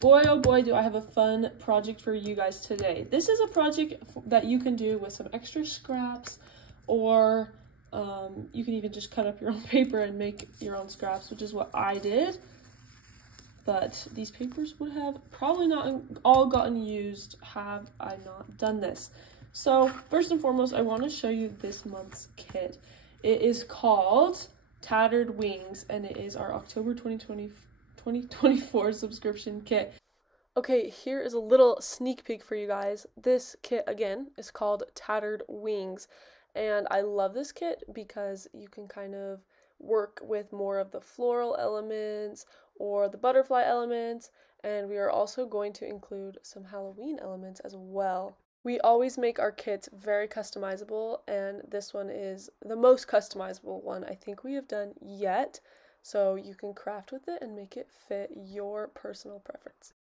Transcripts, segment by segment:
boy, oh boy, do I have a fun project for you guys today. This is a project that you can do with some extra scraps, or you can even just cut up your own paper and make your own scraps, which is what I did. But these papers would have probably not all gotten used had I not done this. So first and foremost, I want to show you this month's kit. It is called Tattered Wings, and it is our October 2024 subscription kit. Okay, here is a little sneak peek for you guys. This kit, again, is called Tattered Wings, and I love this kit because you can kind of work with more of the floral elements or the butterfly elements, and we are also going to include some Halloween elements as well. We always make our kits very customizable, and this one is the most customizable one I think we have done yet, so you can craft with it and make it fit your personal preference.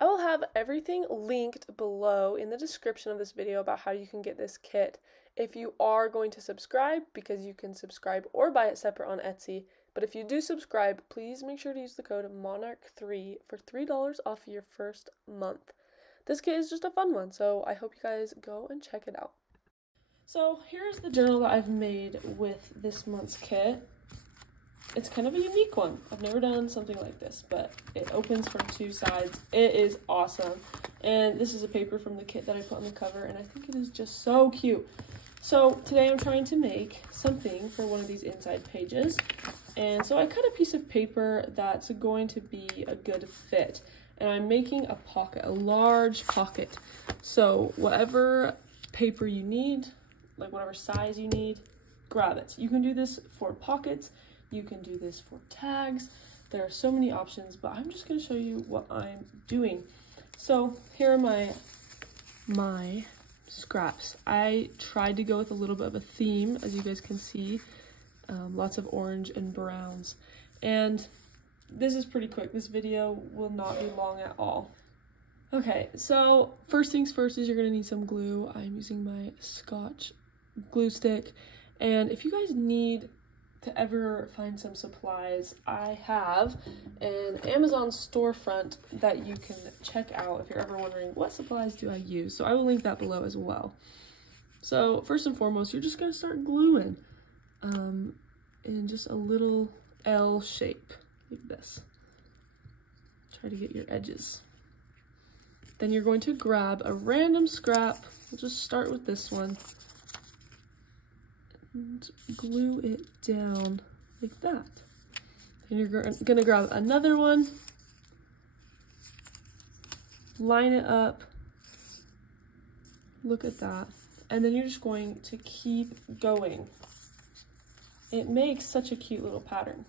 I will have everything linked below in the description of this video about how you can get this kit. If you are going to subscribe, because you can subscribe or buy it separate on Etsy, but if you do subscribe, please make sure to use the code MONARCH3 for $3 off your first month. This kit is just a fun one, so I hope you guys go and check it out. So here's the journal that I've made with this month's kit. It's kind of a unique one. I've never done something like this, but it opens from two sides. It is awesome. And this is a paper from the kit that I put on the cover, and I think it is just so cute. So today I'm trying to make something for one of these inside pages. And so I cut a piece of paper that's going to be a good fit. And I'm making a pocket, a large pocket. So whatever paper you need, like whatever size you need, grab it. You can do this for pockets. You can do this for tags. There are so many options, but I'm just going to show you what I'm doing. So here are my scraps. I tried to go with a little bit of a theme, as you guys can see. Lots of orange and browns. And this is pretty quick. This video will not be long at all. Okay, so first things first is you're going to need some glue. I'm using my Scotch glue stick. And if you guys need to ever find some supplies, I have an Amazon storefront that you can check out if you're ever wondering what supplies do I use. So I will link that below as well. So first and foremost, you're just going to start gluing in just a little L shape like this. Try to get your edges. Then you're going to grab a random scrap. We'll just start with this one and glue it down like that. And you're gonna grab another one, line it up, look at that, and then you're just going to keep going. It makes such a cute little pattern.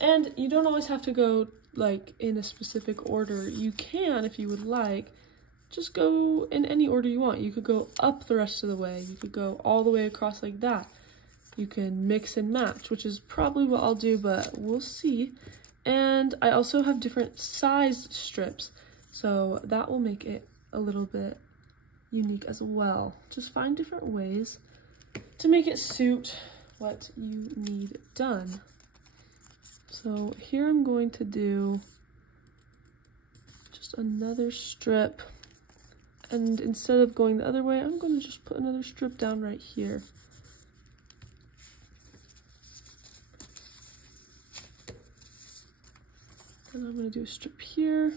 And you don't always have to go like in a specific order. You can, if you would like, just go in any order you want. You could go up the rest of the way. You could go all the way across like that. You can mix and match, which is probably what I'll do, but we'll see. And I also have different sized strips, so that will make it a little bit unique as well. Just find different ways to make it suit what you need done. So here I'm going to do just another strip, and instead of going the other way, I'm going to just put another strip down right here. And I'm going to do a strip here.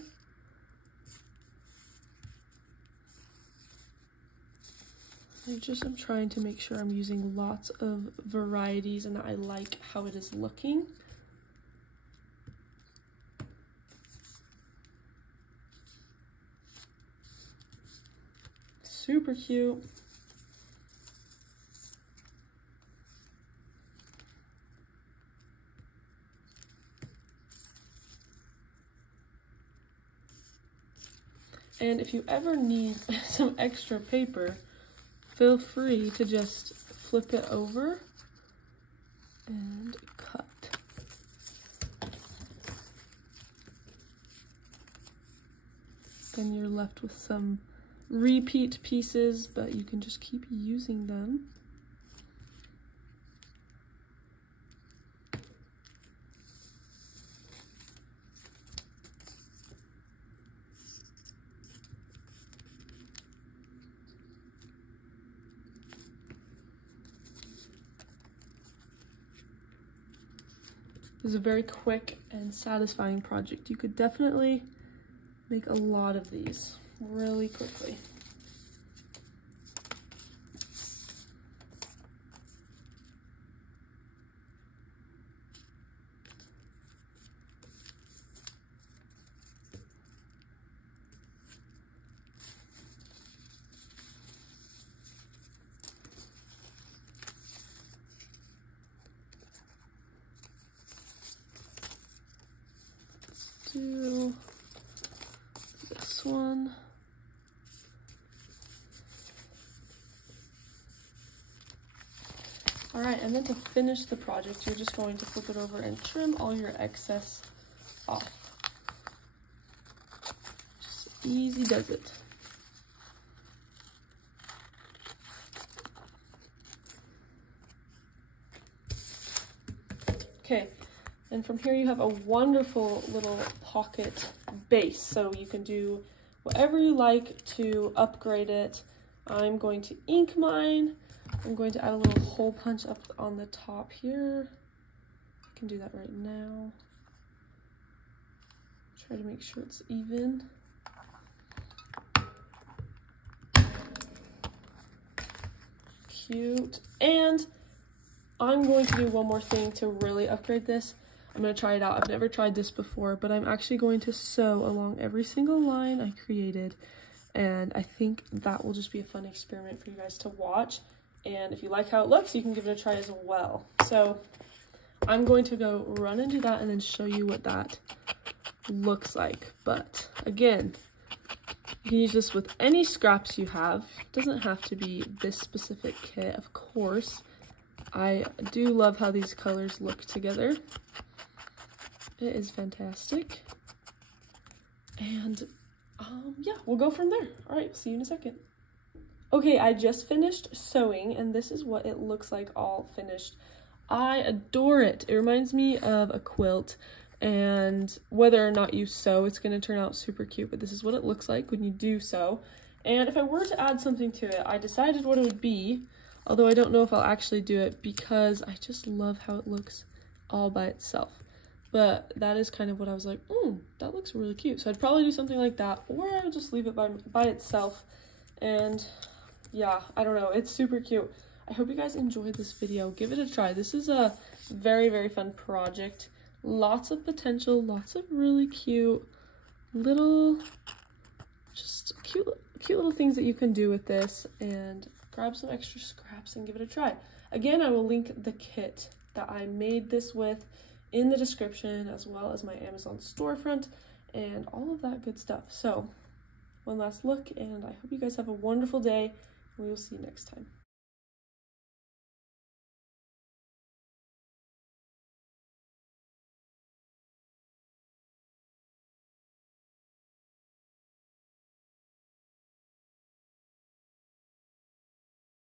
I'm trying to make sure I'm using lots of varieties and that I like how it is looking. Super cute. And if you ever need some extra paper, feel free to just flip it over and cut. Then you're left with some repeat pieces, but you can just keep using them. This is a very quick and satisfying project. You could definitely make a lot of these really quickly. Do this one. All right, and then to finish the project, you're just going to flip it over and trim all your excess off. Just easy does it. Okay. And from here you have a wonderful little pocket base, so you can do whatever you like to upgrade it. I'm going to ink mine. I'm going to add a little hole punch up on the top here. I can do that right now. Try to make sure it's even. Cute. And I'm going to do one more thing to really upgrade this. I'm going to try it out. I've never tried this before, but I'm actually going to sew along every single line I created. And I think that will just be a fun experiment for you guys to watch. And if you like how it looks, you can give it a try as well. So I'm going to go run and do that and then show you what that looks like. But again, you can use this with any scraps you have. It doesn't have to be this specific kit, of course. I do love how these colors look together. It is fantastic. And yeah, we'll go from there. All right, see you in a second. Okay, I just finished sewing and this is what it looks like all finished. I adore it. It reminds me of a quilt, and whether or not you sew, it's going to turn out super cute, but this is what it looks like when you do sew. And if I were to add something to it, I decided what it would be, although I don't know if I'll actually do it because I just love how it looks all by itself. But that is kind of what I was like, that looks really cute. So I'd probably do something like that, or I would just leave it by itself. And yeah, I don't know, it's super cute. I hope you guys enjoyed this video. Give it a try. This is a very, very fun project. Lots of potential, lots of really cute little, just cute little things that you can do with this, and grab some extra scraps and give it a try. Again, I will link the kit that I made this with in the description, as well as my Amazon storefront and all of that good stuff. So one last look, and I hope you guys have a wonderful day. We will see you next time.